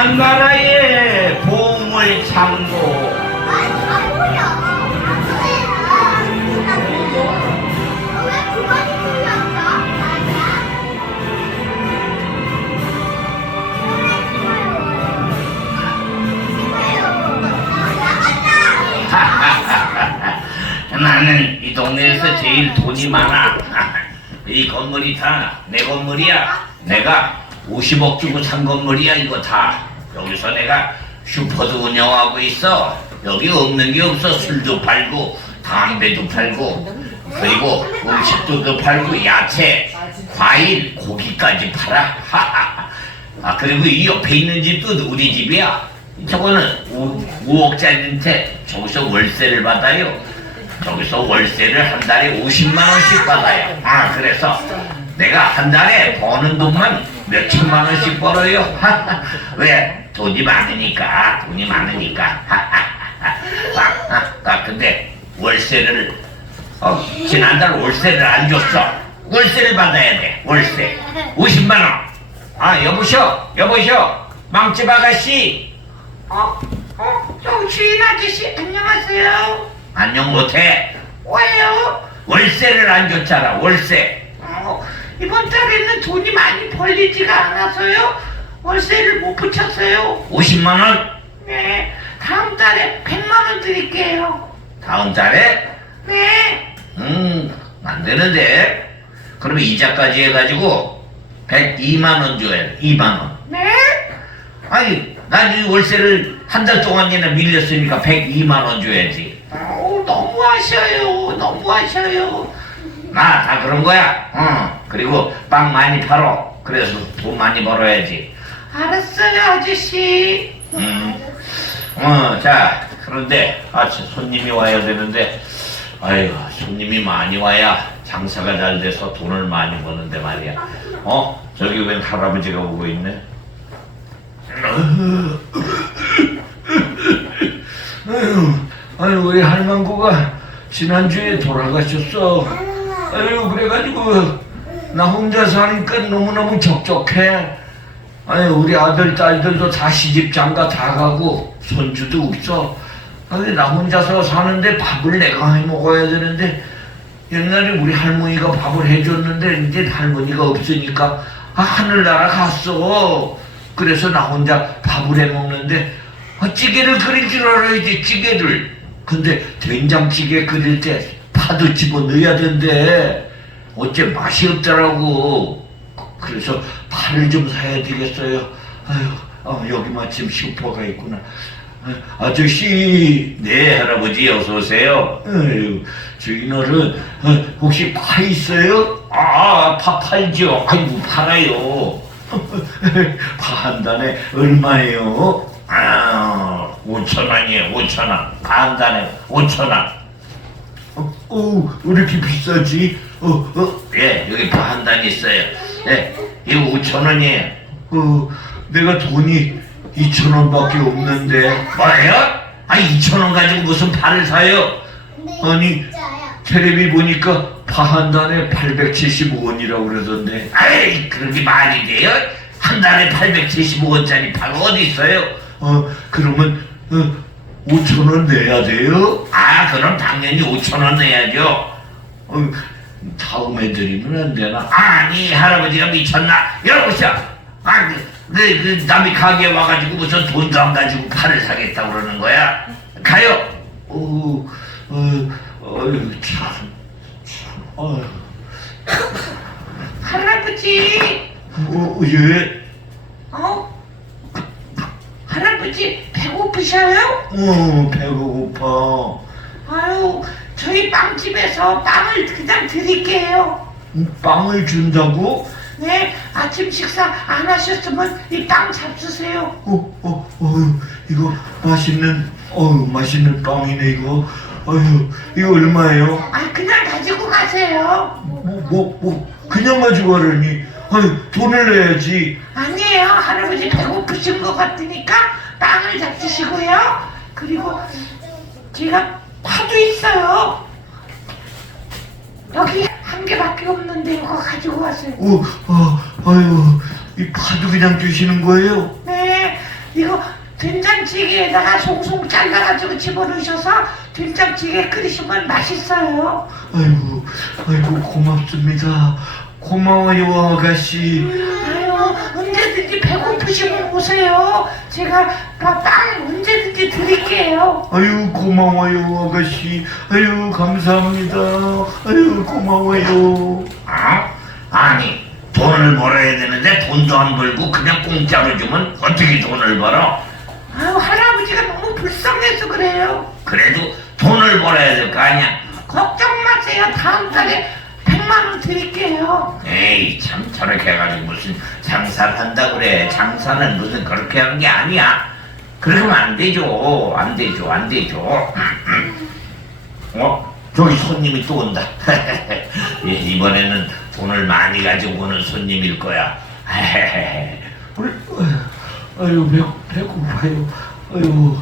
한나라의 보물 창고 나는 이 동네에서 제일 돈이 많아 이 건물이 다 내 건물이야 아? 내가 50억 주고 산 건물이야 이거 다 여기서 내가 슈퍼도 운영하고 있어. 여기 없는 게 없어. 술도 팔고, 담배도 팔고, 그리고 음식도 더 팔고, 야채, 과일, 고기까지 팔아. 아, 그리고 이 옆에 있는 집도 우리 집이야. 저거는 5, 억짜리인데 저기서 월세를 받아요. 저기서 월세를 한 달에 50만원씩 받아요. 아, 그래서 내가 한 달에 버는 돈만 몇 천만원씩 벌어요. 왜? 돈이 많으니까 돈이 많으니까 아, 하하하 아, 아, 아, 아, 근데 월세를 어, 지난달 월세를 안 줬어 월세를 받아야 돼 월세 50만원 아 여보셔 여보셔 망집 아가씨 어? 어? 주인 아저씨 안녕하세요 안녕 못해 왜요? 월세를 안 줬잖아 월세 어, 이번 달에는 돈이 많이 벌리지가 않아서요 월세를 못 붙였어요. 50만 원? 네. 다음 달에 100만 원 드릴게요. 다음 달에? 네. 음, 안 되는데. 그러면 이자까지 해가지고 102만 원 줘야 돼. 2만 원. 네? 아니, 난 이 월세를 한 달 동안이나 밀렸으니까 102만 원 줘야지. 어, 너무 아쉬워요 너무 아쉬워요 나 다 그런 거야. 응. 그리고 빵 많이 팔어. 그래서 돈 많이 벌어야지. 알았어요, 아저씨. 음. 어, 자, 그런데, 아, 손님이 와야 되는데, 아이고, 손님이 많이 와야 장사가 잘 돼서 돈을 많이 버는데 말이야. 어? 저기 웬 할아버지가 오고 있네? 아유, 아 우리 할망구가 지난주에 돌아가셨어. 아유, 그래가지고, 나 혼자 사니까 너무너무 적적해. 아니 우리 아들 딸들도 다시 집장가 다 가고 손주도 없어. 근데 나 혼자서 사는데 밥을 내가 해 먹어야 되는데 옛날에 우리 할머니가 밥을 해줬는데 이제 할머니가 없으니까 아 하늘나라 갔어. 그래서 나 혼자 밥을 해 먹는데 아, 찌개를 끓일 줄 알아야지 찌개를. 근데 된장찌개 그일때 파도 집어 넣어야 된대. 어째 맛이 없더라고. 그래서 발을 좀 사야 되겠어요. 아유, 어, 여기 마침 슈퍼가 있구나. 어, 아저씨, 네, 할아버지, 어서오세요. 주인어른, 어, 혹시 파 있어요? 아, 파 팔죠. 아이 팔아요. 파 한 단에 얼마예요? 아, 5천 원이에요, 5천 원. 파 한 단에 5천 원. 어, 왜 어, 이렇게 비싸지? 어, 어? 예, 여기 파 한 단 있어요. 예, 네, 이오천 원이에요. 그 어, 내가 돈이 이천 원밖에 없는데 뭐예요아이천원 가지고 무슨 파을 사요? 네, 아니 텔레비 보니까 파 한 달에 팔 875원이라고 그러던데. 아이 그렇게 많이 돼요? 한 달에 팔 875원짜리 파 어디 있어요? 어 그러면 어, 오천원 내야 돼요? 아 그럼 당연히 오천원 내야죠. 어, 다음해드리면 안 되나? 아니 네 할아버지가 미쳤나? 여보세요. 아그 네, 네, 남이 가게 와가지고 무슨 돈도 가지고 팔을 사겠다 그러는 거야? 응. 가요. 어, 어, 어휴 어, 참, 어. 할아버지. 어, 예. 어? 할아버지 배고프셔요? 응, 어, 배고파. 아유. 저희 빵집에서 빵을 그냥 드릴게요. 빵을 준다고? 네, 아침 식사 안 하셨으면 이 빵 잡수세요. 어, 어, 어 이거 맛있는, 어 맛있는 빵이네, 이거. 어 이거 얼마예요? 아, 그냥 가지고 가세요. 뭐, 뭐, 뭐, 그냥 가지고 가려니아 어, 돈을 내야지. 아니에요. 할아버지 배고프신 것 같으니까 빵을 잡수시고요. 그리고 제가 나도 있어요. 여기 한 개밖에 없는데 이거 가지고 왔어요. 오, 어, 아, 아유, 이 파도 그냥 주시는 거예요? 네, 이거 된장찌개에다가 송송 잘라가지고 집어넣으셔서 된장찌개 끓이시면 맛있어요. 아이고, 아이고 고맙습니다. 고마워요 아가씨. 음. 어, 언제든지 배고프시면 오세요. 제가 빵 언제든지 드릴게요. 아유 고마워요 아가씨. 아유 감사합니다. 아유 고마워요. 아? 어? 아니 돈을 벌어야 되는데 돈도 안 벌고 그냥 공짜로 주면 어떻게 돈을 벌어? 아유 할아버지가 너무 불쌍해서 그래요. 그래도 돈을 벌어야 될 거 아니야. 걱정 마세요. 다음 달에 1 0만원 드릴게요 에이 참 저렇게 해가 무슨 장사 한다 그래 장사는 무슨 그렇게 하는 게 아니야 그러면 안 되죠 안 되죠 안 되죠 음, 음. 어? 저기 손님이 또 온다 이번에는 돈을 많이 가지고 오 손님일 거야 아유, 아유 배, 배고, 배고파요 아유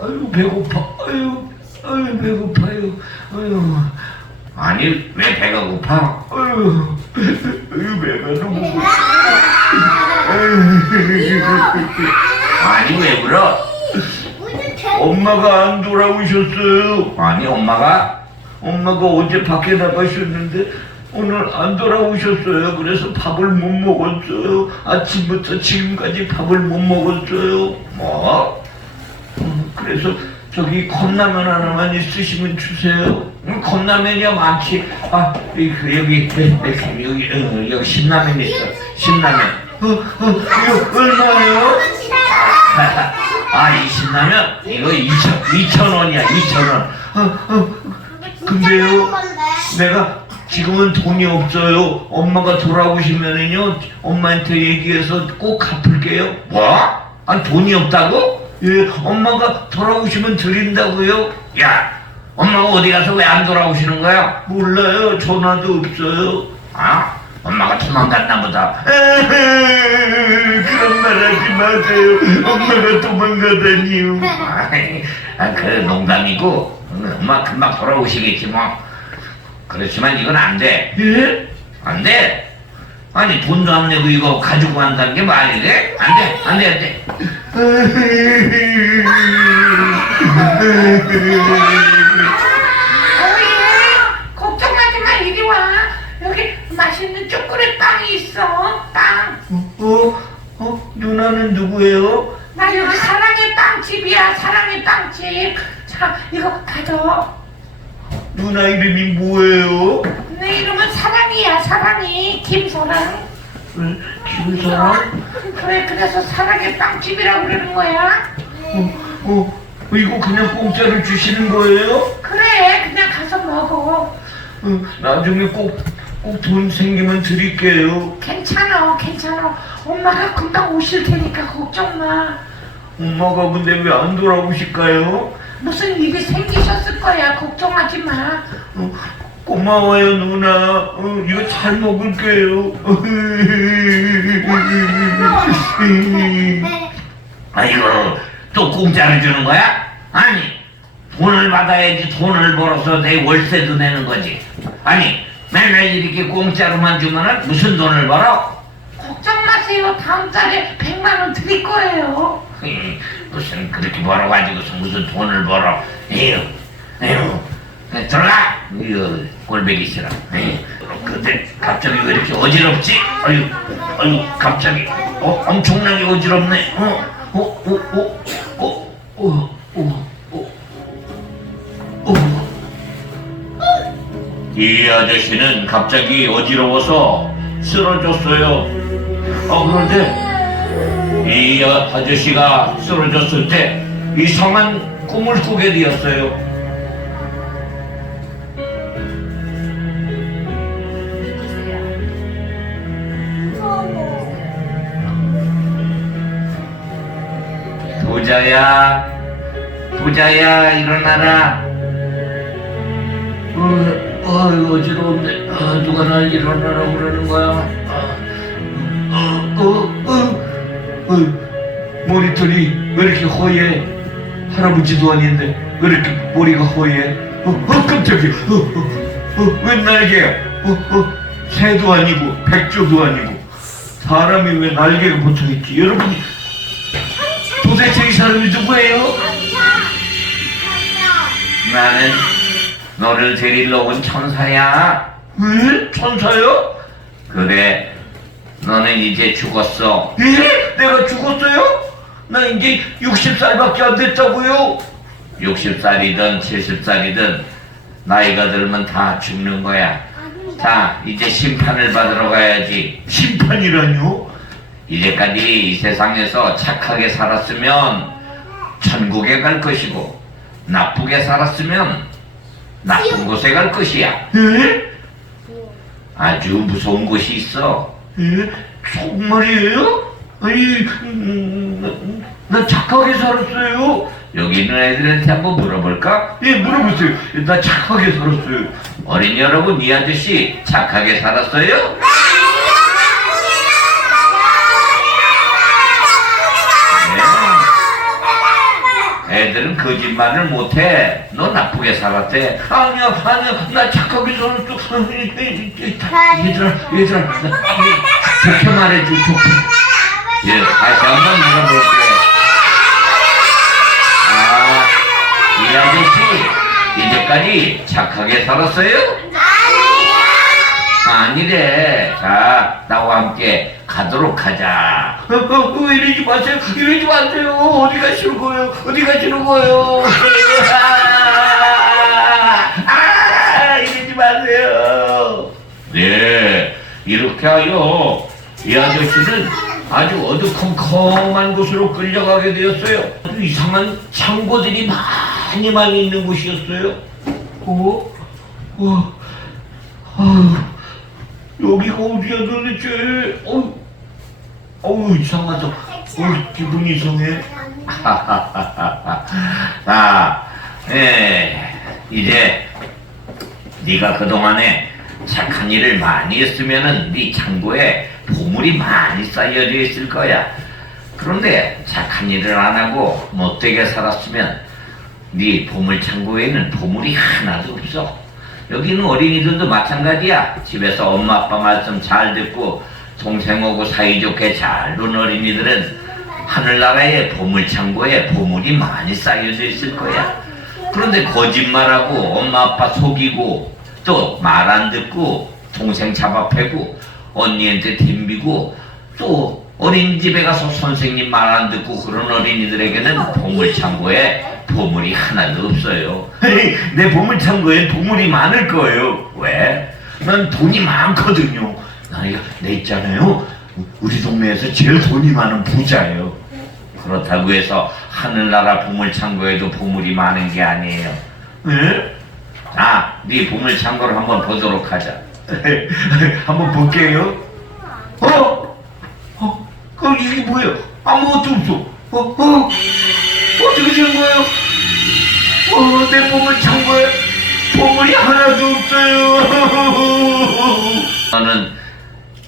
아유 배고파 아유 아유 배고파요 아유 아니 왜 배가 고파? 어휴 배가 너무 고파 아니 왜 울어? 그래. 그래. 그래. 엄마가 안 돌아오셨어요 아니 엄마가? 엄마가 어제 밖에 나가셨는데 오늘 안 돌아오셨어요 그래서 밥을 못 먹었어요 아침부터 지금까지 밥을 못 먹었어요 뭐? 그래서 저기 컵라면 하나만 있으시면 주세요. 응? 컵라면이야 많지. 아, 여기 여기 여기 여기 여기 신라면 있어. 신라면. 어, 어, 어, 어 얼마예요? 아, 이 신라면 이거 이천 2천, 2천 원이야. 이천 원. 어, 어. 근데요, 내가 지금은 돈이 없어요. 엄마가 돌아오시면은요, 엄마한테 얘기해서 꼭 갚을게요. 뭐? 아, 돈이 없다고? 예, 엄마가 돌아오시면 드린다고요? 야, 엄마가 어디 가서 왜 안 돌아오시는 거야? 몰라요. 전화도 없어요. 아, 엄마가 도망갔나 보다. 에이, 그런 말 하지 마세요. 엄마가 도망가다니요. 아, 그 농담이고, 엄마 금방 돌아오시겠지 뭐. 그렇지만 이건 안 돼. 예? 안 돼? 아니, 돈도 안 내고 이거 가지고 간다는 게 말이 뭐, 돼? 돼, 안 돼, 안 돼. 안 돼. 아이 어, 이리 걱정하지 마, 이리 와 여기 맛있는 있어 초콜릿 빵이 어, 빵어 어, 누나 는 누구예요 나, 나 여기 사랑의 빵집 이름이 야 사랑의 빵집 자 이거 이 가져 누나 이름이 뭐예요? 내 이름은 사랑이야, 사랑이. 김소랑 집을 네, 사람? 그래 그래서 사랑의 빵집이라고 그러는 거야? 어, 어 이거 그냥 공짜로 주시는 거예요? 그래 그냥 가서 먹어 어, 나중에 꼭, 꼭 돈 생기면 드릴게요 괜찮아 괜찮아 엄마가 금방 오실 테니까 걱정 마 엄마가 근데 왜 안 돌아오실까요? 무슨 일이 생기셨을 거야 걱정하지 마 어? 고마워요 누나 어, 이거 잘 먹을게요 아이고 또공짜로 주는 거야? 아니 돈을 받아야지 돈을 벌어서 내 월세도 내는 거지 아니 맨날 이렇게 공짜로만 주면 은 무슨 돈을 벌어? 걱정 마세요 다음 달에 100만 원 드릴 거예요 무슨 그렇게 벌어가지고서 무슨 돈을 벌어 에휴 에휴 네, 들어가! 이골뱅이처라그데 네. 갑자기 왜 이렇게 어지럽지? 아유, 아유, 갑자기, 어, 엄청나게 어지럽네. 어, 어, 어, 어, 어, 어, 어, 어. 이 아저씨는 갑자기 어지러워서 쓰러졌어요. 어, 아, 그런데, 이 아저씨가 쓰러졌을 때 이상한 꿈을 꾸게 되었어요. 부자야 부자야 이런 나라 어, 어, 이거 어지러운데 어, 누가 날일나라 그러는 거야 어, 어, 어, 어, 어, 머리털이 왜 이렇게 허해 할아버지도 아닌데 왜 이렇게 머리가 허해 어, 어, 깜짝이야 어, 어, 어, 날개야 어, 어. 새도 아니고 백조도 아니고 사람이 왜 날개를 보통 있지 여러분 저체 사람이 누구예요? 나는 너를 데리러 온 천사야. 응? 천사요? 그래. 너는 이제 죽었어. 예? 내가 죽었어요? 나 이제 60살밖에 안 됐다고요? 60살이든 70살이든 나이가 들면 다 죽는 거야. 아, 자, 이제 심판을 받으러 가야지. 심판이라요 이제까지 이 세상에서 착하게 살았으면 천국에 갈 것이고 나쁘게 살았으면 나쁜 예? 곳에 갈 것이야. 예? 아주 무서운 곳이 있어. 예? 정말이에요? 아니, 음, 나, 나 착하게 살았어요. 여기 있는 애들한테 한번 물어볼까? 예, 물어보세요. 나 착하게 살았어요. 어린 여러분, 이 아저씨 착하게 살았어요? 예! 애들은 거짓말을 못해. 너 나쁘게 살았대. 아니야, 아니야, 나 착하게 살았어. 얘들이 얘들아, 좋게 말해줘, 좋게. 예, 다시 한번 물어볼게. 아, 이 아저씨, 이제까지 착하게 살았어요? 아니래. 자, 나와 함께. 하도록 하자. 그, 어, 어, 어, 러지 마세요. 이러지 마세요. 어디 가시는 거예요? 어디 가시는 거예요? 아, 아, 이러지 마세요. 네, 이렇게 하여 이 아저씨는 아주 어두컴컴한 곳으로 끌려가게 되었어요. 이상한 창고들이 많이 많이 있는 곳이었어요. 어? 어? 어? 어 여기가 어디야 도대체? 어? 어 이상하죠? 어 기분 이상해. 이상해. 아, 에 이제 네가 그 동안에 착한 일을 많이 했으면은 네 창고에 보물이 많이 쌓여져 있을 거야. 그런데 착한 일을 안 하고 못되게 살았으면 네 보물 창고에는 보물이 하나도 없어. 여기는 어린이들도 마찬가지야. 집에서 엄마 아빠 말씀 잘 듣고 동생하고 사이좋게 잘 노는 어린이들은 하늘나라의 보물창고에 보물이 많이 쌓여져 있을 거야. 그런데 거짓말하고 엄마 아빠 속이고 또 말 안 듣고 동생 잡아패고 언니한테 덤비고 또 어린이집에 가서 선생님 말 안 듣고 그런 어린이들에게는 보물창고에 보물이 하나도 없어요. 내보물창고에 보물이 많을 거예요. 왜? 난 돈이 많거든요. 나이가 아, 내네 있잖아요. 우리 동네에서 제일 돈이 많은 부자예요. 네. 그렇다고 해서 하늘나라 보물창고에도 보물이 많은 게 아니에요. 응? 네? 자, 아, 네 보물창고를 한번 보도록 하자. 한번 볼게요. 어? 어? 그 어? 이게 뭐예요? 아무것도 없어. 어? 어? 어떻게 된 거예요? 어? 내 보물창고.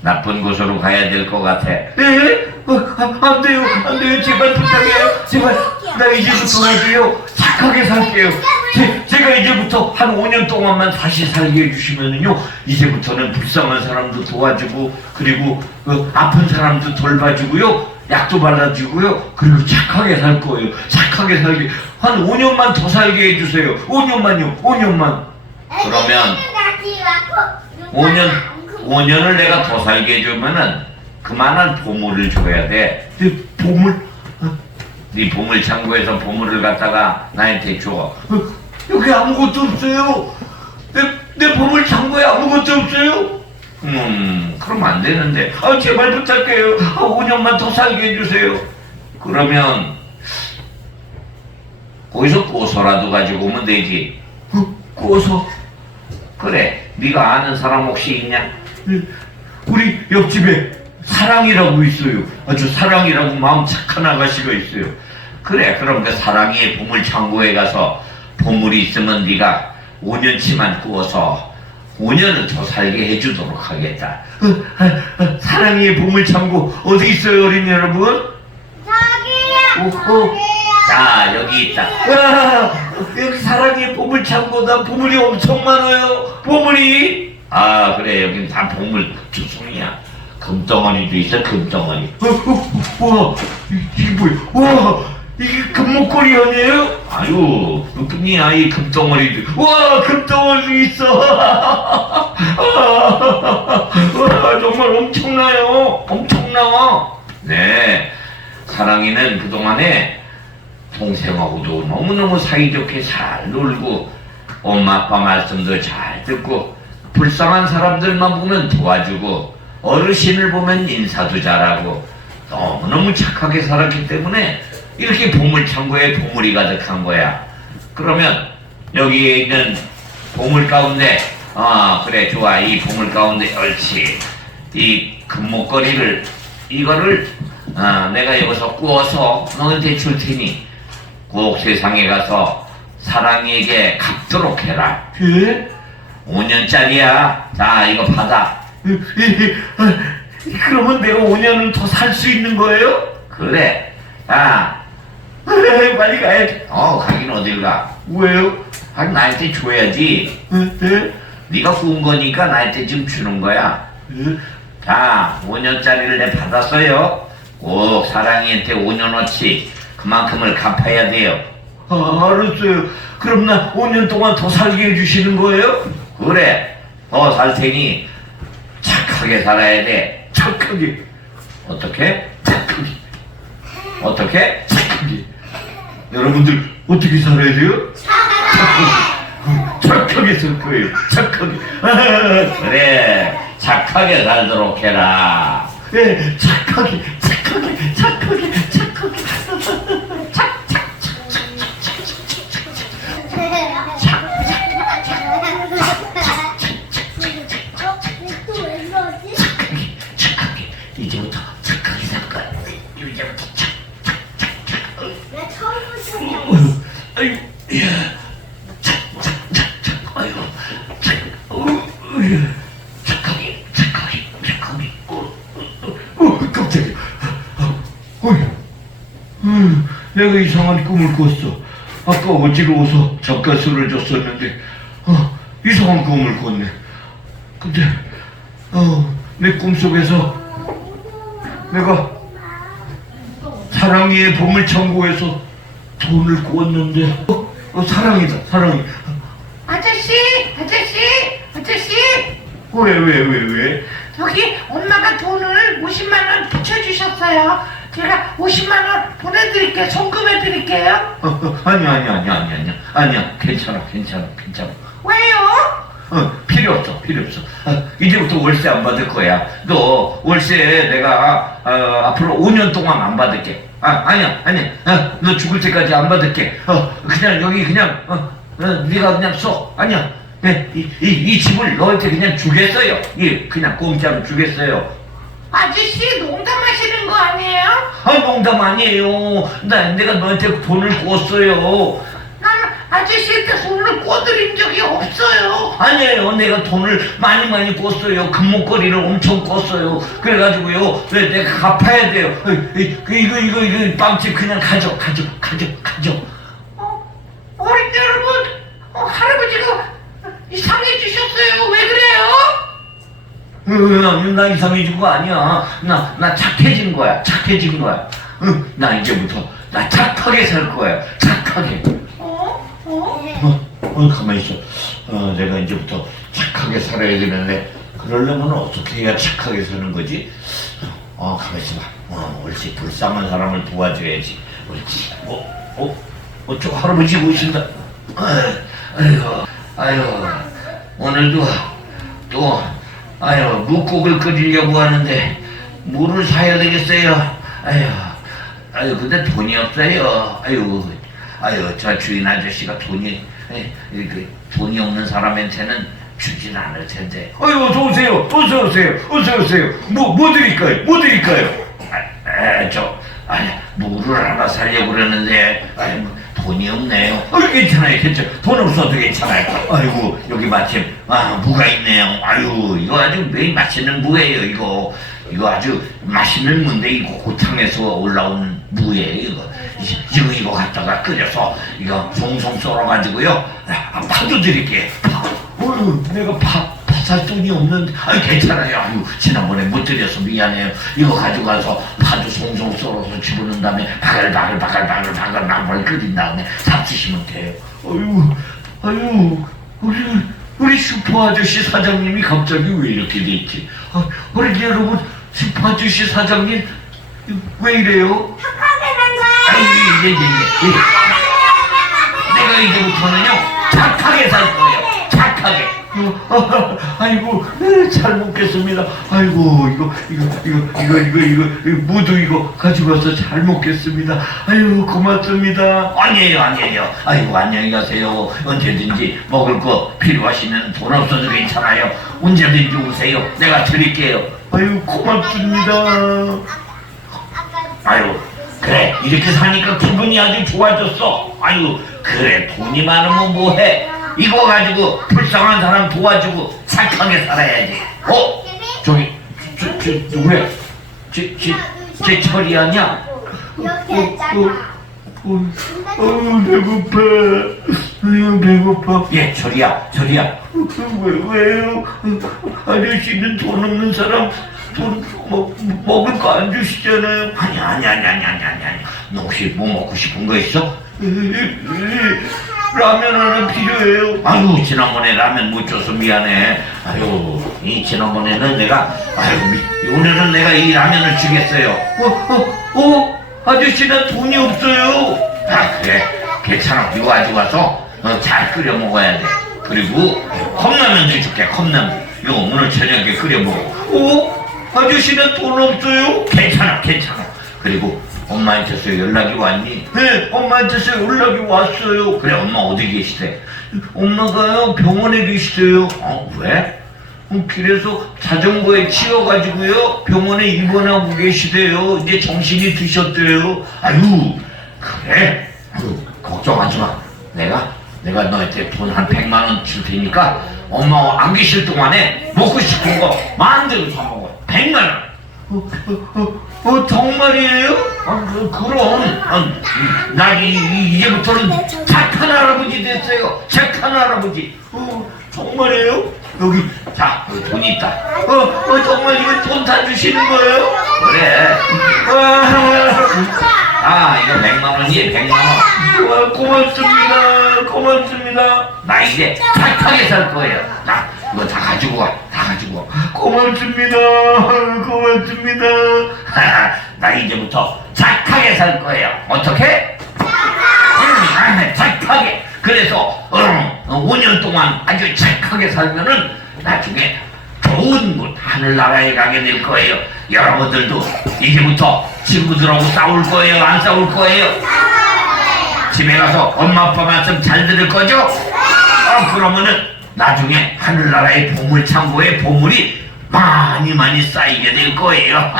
나쁜 곳으로 가야 될 것 같아. 아, 아, 안 돼요, 안 돼요. 제발 부탁해요. 제발, 나 이제부터 살요 착하게 살게요. 제, 가 이제부터 한 5년 동안만 다시 살게 해주시면요. 이제부터는 불쌍한 사람도 도와주고, 그리고 어, 아픈 사람도 돌봐주고요. 약도 발라주고요. 그리고 착하게 살 거예요. 착하게 살게. 한 5년만 더 살게 해주세요. 5년만요, 5년만. 그러면, 5년. 5년을 내가 더 살게 해주면은 그만한 보물을 줘야 돼. 내 보물? 어? 네 보물? 네 보물 창고에서 보물을 갖다가 나한테 줘. 어? 여기 아무것도 없어요. 내, 내 보물 창고에 아무것도 없어요. 음, 그럼 안 되는데. 아, 제발 부탁해요. 5년만 더 살게 해주세요. 그러면, 거기서 고소라도 가지고 오면 되지. 어? 고소? 그래, 네가 아는 사람 혹시 있냐? 우리 옆집에 사랑이라고 있어요. 아주 사랑이라고 마음 착한 아가씨가 있어요. 그래, 그럼 그 사랑이의 보물 창고에 가서 보물이 있으면 네가 5년치만 구워서 5년을더 살게 해주도록 하겠다. 사랑이의 보물 창고 어디 있어요, 어린 여러분? 저기요. 오, 저기요 어, 어. 자, 아, 여기 있다. 아, 여기, 아, 여기 사랑이의 보물 창고다. 보물이 엄청 많아요. 보물이. 아 그래 여긴 기다 보물 주성이야 금덩어리도 있어 금덩어리 어, 어, 어, 와, 이, 이게 뭐야 와, 이게 금목걸이 아니에요? 아유, 그니 아이 금덩어리들. 와, 금덩어리 도 있어. 와, 정말 엄청나요. 엄청나와. 네. 사랑이는 그동안에 동생하고도 너무너무 사이좋게 잘 놀고, 엄마 아빠 말씀도 잘 듣고, 불쌍한 사람들만 보면 도와주고 어르신을 보면 인사도 잘하고 너무너무 착하게 살았기 때문에 이렇게 보물창고에 보물이 가득한 거야. 그러면 여기에 있는 보물 가운데 아 그래 좋아 이 보물 가운데 옳지 이 금목걸이를 이거를 아 내가 여기서 구워서 너한테 줄 테니 꼭 세상에 가서 사랑에게 갚도록 해라. 그? 예? 5년짜리야. 자, 이거 받아. 그러면 내가 5년을 더 살 수 있는 거예요? 그래. 자. 빨리 가야 어, 가긴 어딜 가. 왜요? 아, 나한테 줘야지. 네? 네가 구운 거니까 나한테 지금 주는 거야. 네? 자, 5년짜리를 내 받았어요. 꼭 사랑이한테 5년어치 그만큼을 갚아야 돼요. 아, 알았어요. 그럼 나 5년 동안 더 살게 해주시는 거예요? 그래. 너살 생니 착하게 살아야 돼. 착하게. 어떻게? 착하게. 어떻게? 착하게. 여러분들, 어떻게 살아야 돼요? 착하게. 착하게, 착하게 살 거예요. 착하게. 아. 그래. 착하게 살도록 해라. 네, 착하게, 착하게, 내가 이상한 꿈을 꿨어. 아까 어지러워서 젓가스를 줬었는데, 어, 이상한 꿈을 꿨네. 근데, 어, 내 꿈속에서 내가 사랑이의 보물창고에서 돈을 꿨는데 어, 어, 사랑이다, 사랑이. 아저씨, 아저씨, 아저씨. 왜, 왜, 왜, 왜? 저기 엄마가 돈을 50만원 붙여주셨어요. 제가 50만 원 보내드릴게요. 송금해 드릴게요. 아니요, 어, 어, 아니요, 아니요, 아니요, 아니요. 아니요. 아니, 괜찮아, 괜찮아, 괜찮아. 왜요? 어, 필요 없어, 필요 없어. 어, 이제부터 월세 안 받을 거야. 너 월세 내가 어, 앞으로 5년 동안 안 받을게. 아, 니야 아니야. 아니야. 어, 너 죽을 때까지 안 받을게. 어, 그냥 여기 그냥 어, 어, 네가 그냥 쏘. 아니야. 네, 이, 이, 이, 집을 너한테 그냥 주겠어요. 예, 그냥 공짜로 주겠어요. 아저씨 농담 아니에요? 아 농담 아니에요. 나 내가 너한테 돈을 꿨어요. 난 아저씨한테 돈을 꿔드린 적이 없어요. 아니에요. 내가 돈을 많이 많이 꿨어요. 금목걸이를 엄청 꿨어요. 그래가지고요. 왜 그래, 내가 갚아야 돼요? 이거, 이거 이거 이거 빵집 그냥 가져 가져 가져. 가져. 응, 나 이상해진 거 아니야. 나, 나 착해진 거야. 착해진 거야. 응, 나 이제부터, 나 착하게 살 거야. 착하게. 어? 어? 어, 어 가만히 있어. 어, 내가 이제부터 착하게 살아야 되는데, 그러려면 어떻게 해야 착하게 사는 거지? 어, 가만히 있어봐. 어, 옳 불쌍한 사람을 도와줘야지. 어지 어, 어? 어, 저 할아버지 오신다. 아유, 어, 아 아유. 오늘도, 또, 아유, 묵국을 끓이려고 하는데 물을 사야 되겠어요. 아유, 아유, 근데 돈이 없어요. 아유, 아유, 저 주인 아저씨가 돈이, 이렇게 그 돈이 없는 사람한테는 주진 않을 텐데. 아유, 어서 오세요. 어서 오세요. 어서 오세요. 뭐, 뭐 드릴까요? 뭐 드릴까요? 아, 에, 저, 아유, 물을 하나 사려고 그는데 아유, 뭐, 돈이 없네요. 아유, 어, 괜찮아요, 괜찮아요. 돈 없어도 괜찮아요. 아이고, 여기 마침, 무가 아, 있네요. 아유, 이거 아주 매일 맛있는 무예요, 이거. 이거 아주 맛있는 문데, 이거 고창에서 올라온 무예요, 이거. 이거, 이거 갖다가 끓여서, 이거 송송 썰어가지고요. 야, 파도 드릴게요. 어, 내가 파. 자살 돈이 없는 아 괜찮아요 아유 지난번에 못 드려서 미안해요 이거 가지고 가서 파도 송송 썰어서 집어넣는 다음에 바글 바글 바글 바글바글 바글바글 바글 나물 끓린 다음에 삽치시면 돼요 아유 아유 우리 우리 슈퍼 아저씨 사장님이 갑자기 왜 이렇게 됐지 아 우리 여러분 슈퍼 아저씨 사장님 왜 이래요 착하게 살거야 아유 이예이예 내가 이제부터는요 착하게 살 거예요 아이고, 에이, 잘 먹겠습니다. 아이고, 이거, 이거, 이거, 이거, 이거, 이거, 이거 무도 이거, 이거 가지고 와서 잘 먹겠습니다. 아이고, 고맙습니다. 아니에요, 아니에요. 아이고, 안녕히 가세요. 언제든지 먹을 거 필요하시면 돈 없어도 괜찮아요. 언제든지 오세요. 내가 드릴게요. 아이고, 고맙습니다. 아이고, 그래. 이렇게 사니까 기분이 아주 좋아졌어. 아이고, 그래. 돈이 많으면 뭐해. 이거 가지고 불쌍한 사람 도와주고 착하게 살아야지. 어? 저기, 저, 저, 저, 왜? 제, 제, 제 철이 아니야? 어, 어, 어, 배고파. 그냥 배고파. 얘 철이야, 철이야. 왜, 왜요? 아저씨는 돈 없는 사람. 돈, 먹, 먹을 거 안 주시잖아요. 아니, 아니, 아니, 아니, 아니, 아니, 아니. 너 혹시 뭐 먹고 싶은 거 있어? 라면 하나 필요해요. 아유, 지난번에 라면 묻혀서 미안해. 아유, 이 지난번에는 내가, 아유, 미, 오늘은 내가 이 라면을 주겠어요. 어, 어, 어? 아저씨, 나 돈이 없어요. 아, 그래. 괜찮아. 이거 가지고 와서 어, 잘 끓여 먹어야 돼. 그리고 컵라면도 줄게, 컵라면. 이거 오늘 저녁에 끓여 먹어. 어? 아저씨, 나 돈 없어요. 괜찮아, 괜찮아. 그리고 엄마한테 서 연락이 왔니? 네, 엄마한테 서 연락이 왔어요. 그래, 엄마 어디 계시대? 엄마가 병원에 계시대요. 어, 왜? 그래서 어, 자전거에 치여가지고요, 병원에 입원하고 계시대요. 이제 정신이 드셨대요. 아유, 그래? 아유, 걱정하지 마. 내가, 내가 너한테 돈 한 백만원 줄 테니까, 엄마 안 계실 동안에 먹고 싶은 거 만들어서 먹어. 100만원! 어, 어, 어. 어, 정말이에요? 아, 그, 그럼. 나 이제부터는 착한 할아버지 됐어요. 착한 할아버지. 어, 정말이에요? 여기, 자, 어, 돈 있다. 어, 어 정말 이거 돈 다 주시는 거예요? 그래. 아, 이거 백만 원이에요, 백만 원. 어, 고맙습니다. 고맙습니다. 나 이제 착하게 살 거예요. 나 이거 다 가지고 와. 고맙습니다. 고맙습니다. 아, 나 이제부터 착하게 살 거예요. 어떻게? 착하게. 응, 아, 착하게. 그래서 어, 응, 5년 동안 아주 착하게 살면은 나중에 좋은 곳 하늘나라에 가게 될 거예요. 여러분들도 이제부터 친구들하고 싸울 거예요. 안 싸울 거예요. 집에 가서 엄마 아빠 말씀 잘 들을 거죠? 어, 그러면은 나중에 하늘나라의 보물 창고에 보물이 많이 많이 쌓이게 될 거예요.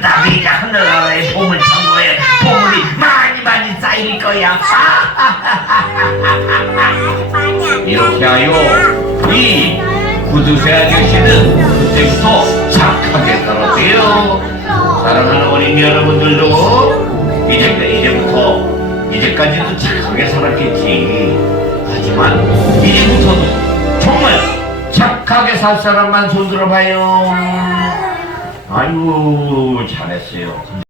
나비가 흘러가의 보물 창고에보물이 많이 많이 쌓일 거야. 이렇게 하여 우리 구두쇠 아저씨는 그때부터 착하게 살았대요. 사랑하는 어린 이 여러분들도 이제, 이제부터 이제까지도 착하게 살았겠지. 하지만 이제부터도 정말 편하게 살 사람만 손 들어봐요. 아이고, 잘했어요.